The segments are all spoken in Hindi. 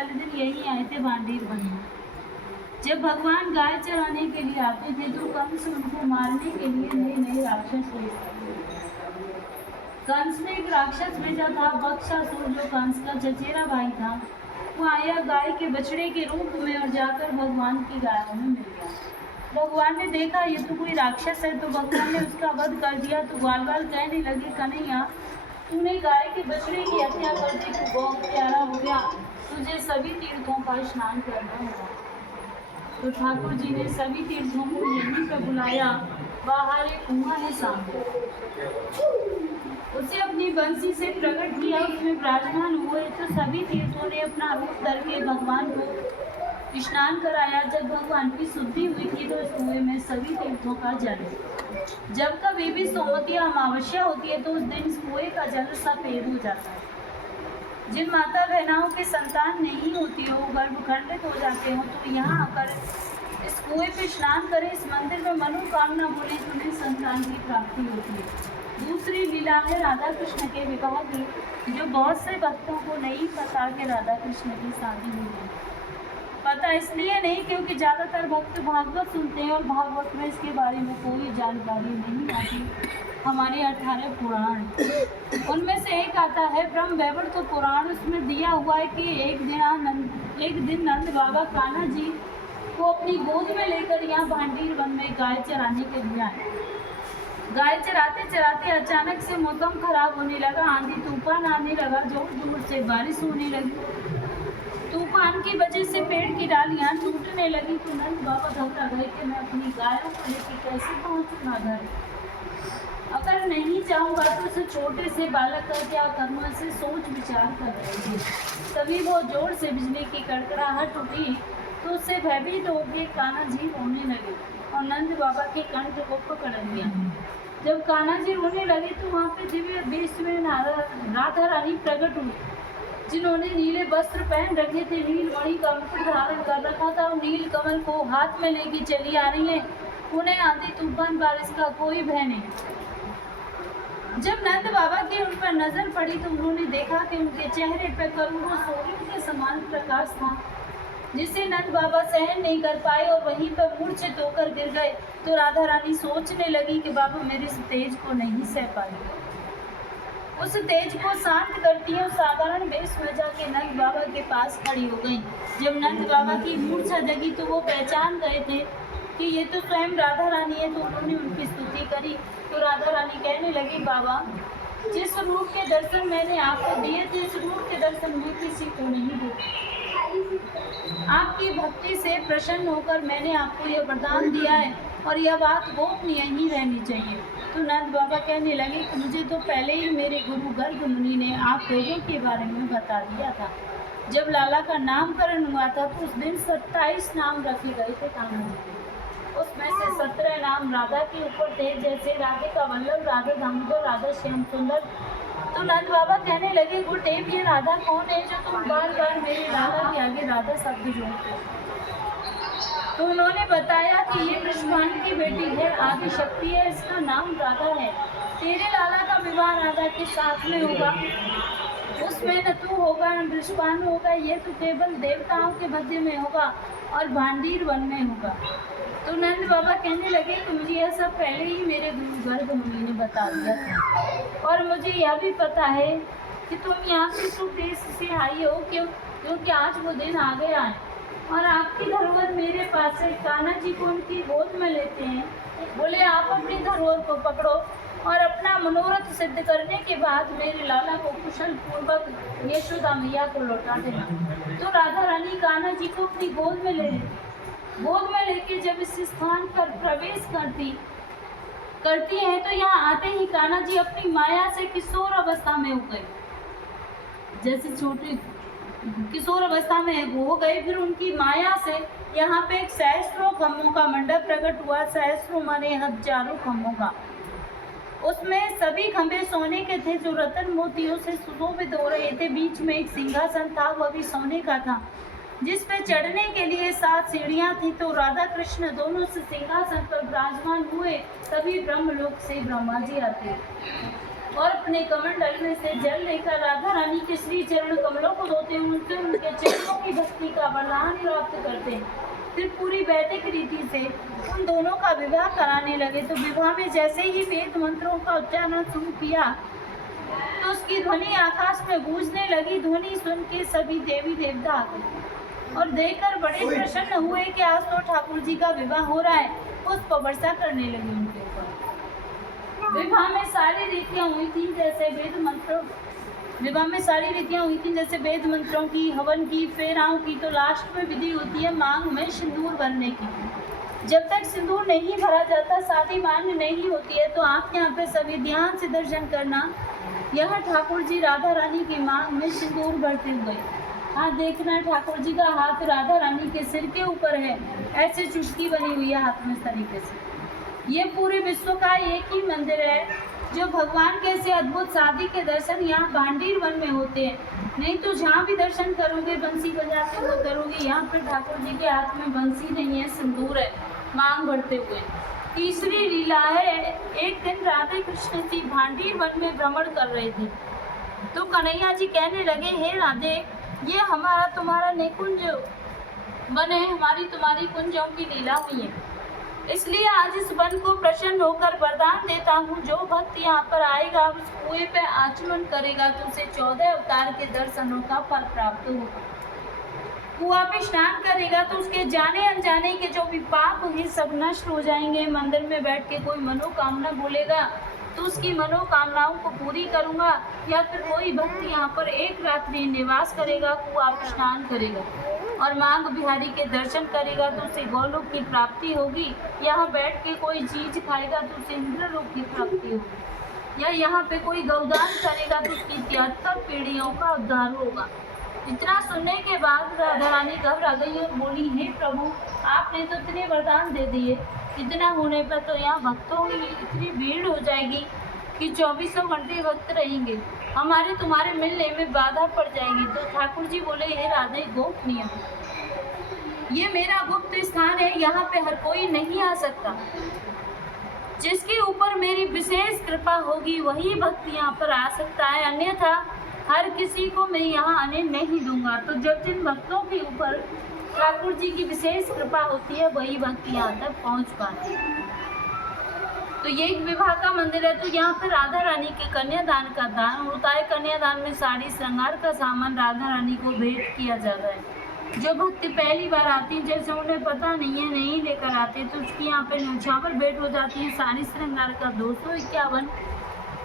वाले दिन यही आए थे भांडीर वन में। जब भगवान गाय चराने के लिए आते थे तो कंस उनको मारने के लिए नए नए राक्षस भेजता था। कंस ने एक राक्षस भेजा था बक्सासुर, जो कंस का चचेरा भाई था। वो आया गाय के बछड़े के रूप में और जाकर भगवान की गायों में मिल गया। भगवान ने देखा ये तो कोई राक्षस है, तो भगवान ने उसका वध कर दिया। तो ग्वाल बाल कहने लगे, कन्हैया तूने गाय के बछड़े की हत्या कर दी, तू गौ प्यारा हो गया, तुझे सभी तीर्थों का स्नान करना होगा। तो ठाकुर जी ने सभी तीर्थों को यहीं पर बुलाया। बाहर एक कुआं है सामने, उसे अपनी बंसी से प्रकट किया, उसमें विराजमान हुए। तो सभी तीर्थों ने अपना रूप धर के भगवान को स्नान कराया। जब भगवान की शुद्धि हुई थी तो इस कुएं में सभी तीर्थों का जल, जब कभी भी सोमवती अमावस्या होती है तो उस दिन इस कुएं का जल सफेद हो जाता है। जिन माता बहनाओं की संतान नहीं होती हो, गर्भ खंडित हो जाते हो, तो यहाँ आकर इस कुएं पे स्नान करें, इस मंदिर में मनोकामना बोले तो उन्हें संतान की प्राप्ति होती है। दूसरी लीला है राधा कृष्ण के विवाह की, जो बहुत से भक्तों को नहीं पता कि राधा कृष्ण की शादी हुई है। पता इसलिए नहीं क्योंकि ज़्यादातर भक्त भागवत सुनते हैं और भागवत में इसके बारे में कोई जानकारी नहीं आती। हमारे 18 पुराण, उनमें से एक आता है ब्रह्म वैवर्त पुराण। उसमें दिया हुआ है कि एक दिन नंद बाबा कान्हा जी को अपनी गोद में लेकर यहाँ भांडीर वन में गाय चराने के लिए आए। गाय चराते चराते अचानक से मौसम खराब होने लगा, आंधी तूफान आने लगा, जोर जोर से बारिश होने लगी। तूफान की वजह से पेड़ की डालियाँ टूटने लगी। तो नंद बाबा घबरा गए कि मैं अपनी गायों को लेकर कैसे पहुँचूँगा घर, अगर नहीं जाऊँगा तो उसे छोटे से बालक का क्या करूँ, ऐसे सोच विचार कर रहे थे। तभी वो जोर से बिजली की कड़कड़ाहट उठी, तो उससे भयभीत होकर कान्हा जी रोने लगे और नंद बाबा के कंठ को पकड़ लिया। जब कान्हा जी रोने लगे तो वहाँ पे दिव्य देश में राधा रानी प्रकट हुई, जिन्होंने नीले वस्त्र पहन रखे थे, नील मणि का मुकुट धारण कर रखा था और नील कमल को हाथ में लेके चली आ रही है। उन्हें आंधी तूफान बारिश का कोई भय नहीं। जब नंद बाबा की उन पर नजर पड़ी तो उन्होंने देखा कि उनके चेहरे पर करोड़ों सूर्य के समान प्रकाश था, जिसे नंद बाबा सहन नहीं कर पाए और वहीं पर मूर्छित होकर गिर गए। तो राधा रानी सोचने लगी कि बाबा मेरे इस तेज को नहीं सह पाएंगे, उस तेज को शांत करती है। साधारण वेश में जाके नंद बाबा के पास खड़ी हो गई। जब नंद बाबा की मूर्छा जगी तो वो पहचान गए थे कि ये तो स्वयं राधा रानी है, तो उन्होंने उनकी स्तुति करी। तो राधा रानी कहने लगी, बाबा जिस रूप के दर्शन मैंने आपको दिए थे, इस रूप के दर्शन मैं किसी को नहीं देती। आपकी भक्ति से प्रसन्न होकर मैंने आपको यह वरदान दिया है और यह बात गोपनीय ही रहनी चाहिए। तो नंद बाबा कहने लगे कि मुझे तो पहले ही मेरे गुरु गर्ग मुनि ने आप लोगों के बारे में बता दिया था। जब लाला का नामकरण हुआ था तो उस दिन 27 नाम रखे गए थे कान्हा जी के। उसमें से 17 नाम राधा के ऊपर थे, जैसे राधे का वल्लभ, राधा दामोदर, राधा श्याम सुंदर। तो नंद बाबा कहने लगे, गुरुदेव ये राधा कौन है जो तुम बार बार मेरे लाला के आगे राधा शब्द जोड़ते हो? तो उन्होंने बताया कि ये वृषभानु की बेटी है, आदि शक्ति है, इसका नाम राधा है। तेरे लाला का विवाह राधा के साथ में होगा, उसमें न तू होगा न वृषभानु होगा, ये तो केवल देवताओं के मध्य में होगा और भांडीर वन में होगा। तो नंद बाबा कहने लगे कि मुझे यह सब पहले ही मेरे गुरु गर्ग मुनि ने बता दिया था और मुझे यह भी पता है कि तुम यहाँ से सुख देश से आई हो, क्योंकि आज वो दिन आ गया है और आपकी धरोहर मेरे पास है। कान्हा जी को उनकी गोद में लेते हैं, बोले आप अपनी धरोहर को पकड़ो और अपना मनोरथ सिद्ध करने के बाद मेरे लाला को कुशल पूर्वक यशोदा मैया को लौटा देना। तो राधा रानी कान्हा जी को अपनी गोद में ले लेती। गोद में लेके जब इस स्थान पर प्रवेश करती है तो यहाँ आते ही कान्हा जी अपनी माया से किशोर अवस्था में हो गए, जैसे छोटे किशोर अवस्था में हो गए। फिर उनकी माया से यहाँ पे एक सहस्त्रों खम्भों का मंडप प्रकट हुआ। सहस्त्रों माने हजारों खम्भों का। उसमें सभी खंभे सोने के थे जो रतन मोतियों से सुशोभित हो रहे थे। बीच में एक सिंहासन था, वह भी सोने का था, जिस पे चढ़ने के लिए 7 सीढ़ियां थी। तो राधा कृष्ण दोनों से सिंहासन पर विराजमान हुए। तभी ब्रह्मलोक से ब्रह्मा जी आते। और अपने कमंडल में से जल लेकर राधा रानी के श्री चरण कमलों को धोते हैं, उनसे उनके चरणों की भक्ति का वरदान प्राप्त करते हैं। फिर पूरी वैदिक रीति से उन दोनों का विवाह कराने लगे। तो विवाह में जैसे ही वेद मंत्रों का उच्चारण शुरू किया तो उसकी ध्वनि आकाश में गूंजने लगी। ध्वनि सुन के सभी देवी देवता आ गए और देखकर बड़े प्रसन्न हुए कि आज तो ठाकुर जी का विवाह हो रहा है। पुष्प वर्षा करने लगी उनके ऊपर। विवाह में सारी रीतियां हुई थी जैसे वेद मंत्रों की, हवन की, फेराओं की। तो लास्ट में विधि होती है मांग में सिंदूर भरने की। जब तक सिंदूर नहीं भरा जाता शादी मान्य नहीं होती है। तो आप यहाँ पे सभी ध्यान से दर्शन करना। यहाँ ठाकुर जी राधा रानी की मांग में सिंदूर भरते हुए, हाँ देखना ठाकुर जी का हाथ राधा रानी के सिर के ऊपर है, ऐसे चुटकी बनी हुई है हाथ में इस तरीके से। ये पूरे विश्व का एक ही मंदिर है जो भगवान के ऐसे अद्भुत शादी के दर्शन यहाँ भांडीर वन में होते हैं। नहीं तो जहाँ भी दर्शन करोगे बंसी बजाते हुए करोगे। यहाँ पर ठाकुर जी के हाथ में बंसी नहीं है, सिंदूर है मांग भरते हुए। तीसरी लीला है, एक दिन राधे कृष्ण जी भांडीर वन में भ्रमण कर रहे थे। तो कन्हैया जी कहने लगे, हे राधे, ये हमारा तुम्हारा निकुंज वन है, हमारी तुम्हारी कुंजों की लीला हुई है, इसलिए आज इस वन को प्रसन्न होकर वरदान देता हूँ। जो भक्त यहाँ पर आएगा उस कुएं पे आचमन करेगा तो उसे 14 अवतार के दर्शनों का फल प्राप्त होगा। कुआं पे स्नान करेगा तो उसके जाने अनजाने के जो भी पाप हैं सब नष्ट हो जाएंगे। मंदिर में बैठ के कोई मनोकामना बोलेगा तो उसकी मनोकामनाओं को पूरी करूँगा। या फिर कोई भक्त यहाँ पर एक रात्रि निवास करेगा, कुआं पे स्नान करेगा और मांग बिहारी के दर्शन करेगा तो उसे गौलोक की प्राप्ति होगी। यहाँ बैठ के कोई चीज खाएगा तो उसे इंद्रलोक की प्राप्ति होगी। या यहाँ पे कोई गौदान करेगा तो उसकी 73 पीढ़ियों का उद्धार होगा। इतना सुनने के बाद राधा रानी घबरा गई और बोली, हे प्रभु, आपने तो इतने वरदान दे दिए, इतना होने पर तो यहाँ भक्तों की इतनी भीड़ हो जाएगी कि 24 घंटे भक्त रहेंगे, हमारे तुम्हारे मिलने में बाधा पड़ जाएगी। तो ठाकुर जी बोले, हे राधे, गोपनीय, ये मेरा गुप्त स्थान है, यहाँ पे हर कोई नहीं आ सकता। जिसके ऊपर मेरी विशेष कृपा होगी वही भक्त यहाँ पर आ सकता है, अन्यथा हर किसी को मैं यहाँ आने नहीं दूंगा। तो जब जिन भक्तों के ऊपर ठाकुर जी की विशेष कृपा होती है वही भक्त यहाँ तक पहुँच पाते हैं। तो ये एक विवाह का मंदिर है। तो यहाँ पर राधा रानी के कन्यादान का दान होता है। कन्यादान में साड़ी श्रृंगार का सामान राधा रानी को भेंट किया जाता है। जो भक्त पहली बार आती हैं, जैसे उन्हें पता नहीं है, नहीं लेकर आते, तो उसकी यहाँ पे न्यौछावर भेंट हो जाती है। साड़ी श्रृंगार का 251,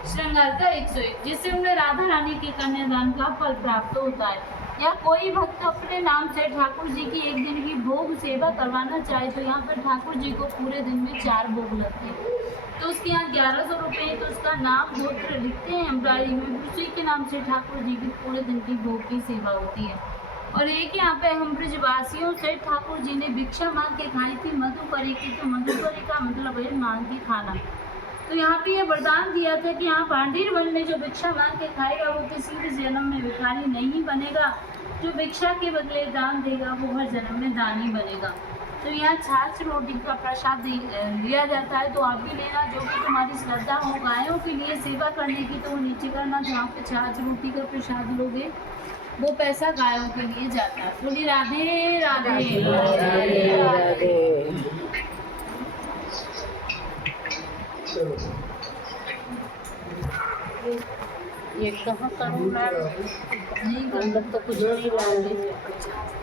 श्रृंगार का 101, जिससे उन्हें राधा रानी के कन्यादान का फल प्राप्त होता है। या कोई भक्त अपने नाम से ठाकुर जी की एक दिन की भोग सेवा करवाना चाहे तो यहाँ पर ठाकुर जी को पूरे दिन में 4 भोग लगते हैं। तो उसके यहाँ 1100 रुपये, तो उसका नाम गोत्र लिखते हैं एम्ब्रॉयडरी में, उसी के नाम से ठाकुर जी की पूरे दिन की भोग की सेवा होती है। और एक यहाँ पे हम ब्रजवासियों से ठाकुर जी ने भिक्षा मांग के खाई थी मधुकरी की। तो मधुकरी का मतलब है मांग के खाना। तो यहाँ पे ये वरदान दिया था कि यहाँ भांडीर वन में जो भिक्षा मांग के खाएगा वो किसी भी जन्म में भिखारी नहीं बनेगा। जो भिक्षा के बदले दान देगा वो हर जन्म में दानी बनेगा। तो यहाँ छाछ रोटी का प्रसाद लिया जाता है, तो आप भी लेना। जो कि तुम्हारी श्रद्धा हो गायों के लिए सेवा करने की तो वो नीचे करना। जहाँ पे छाछ रोटी का प्रसाद लोगे वो पैसा गायों के लिए जाता है। बोली राधे राधे राधे राधे। ये कहाँ करूँ मैं? नहीं, अंदर तो कुछ नहीं लाऊंगी।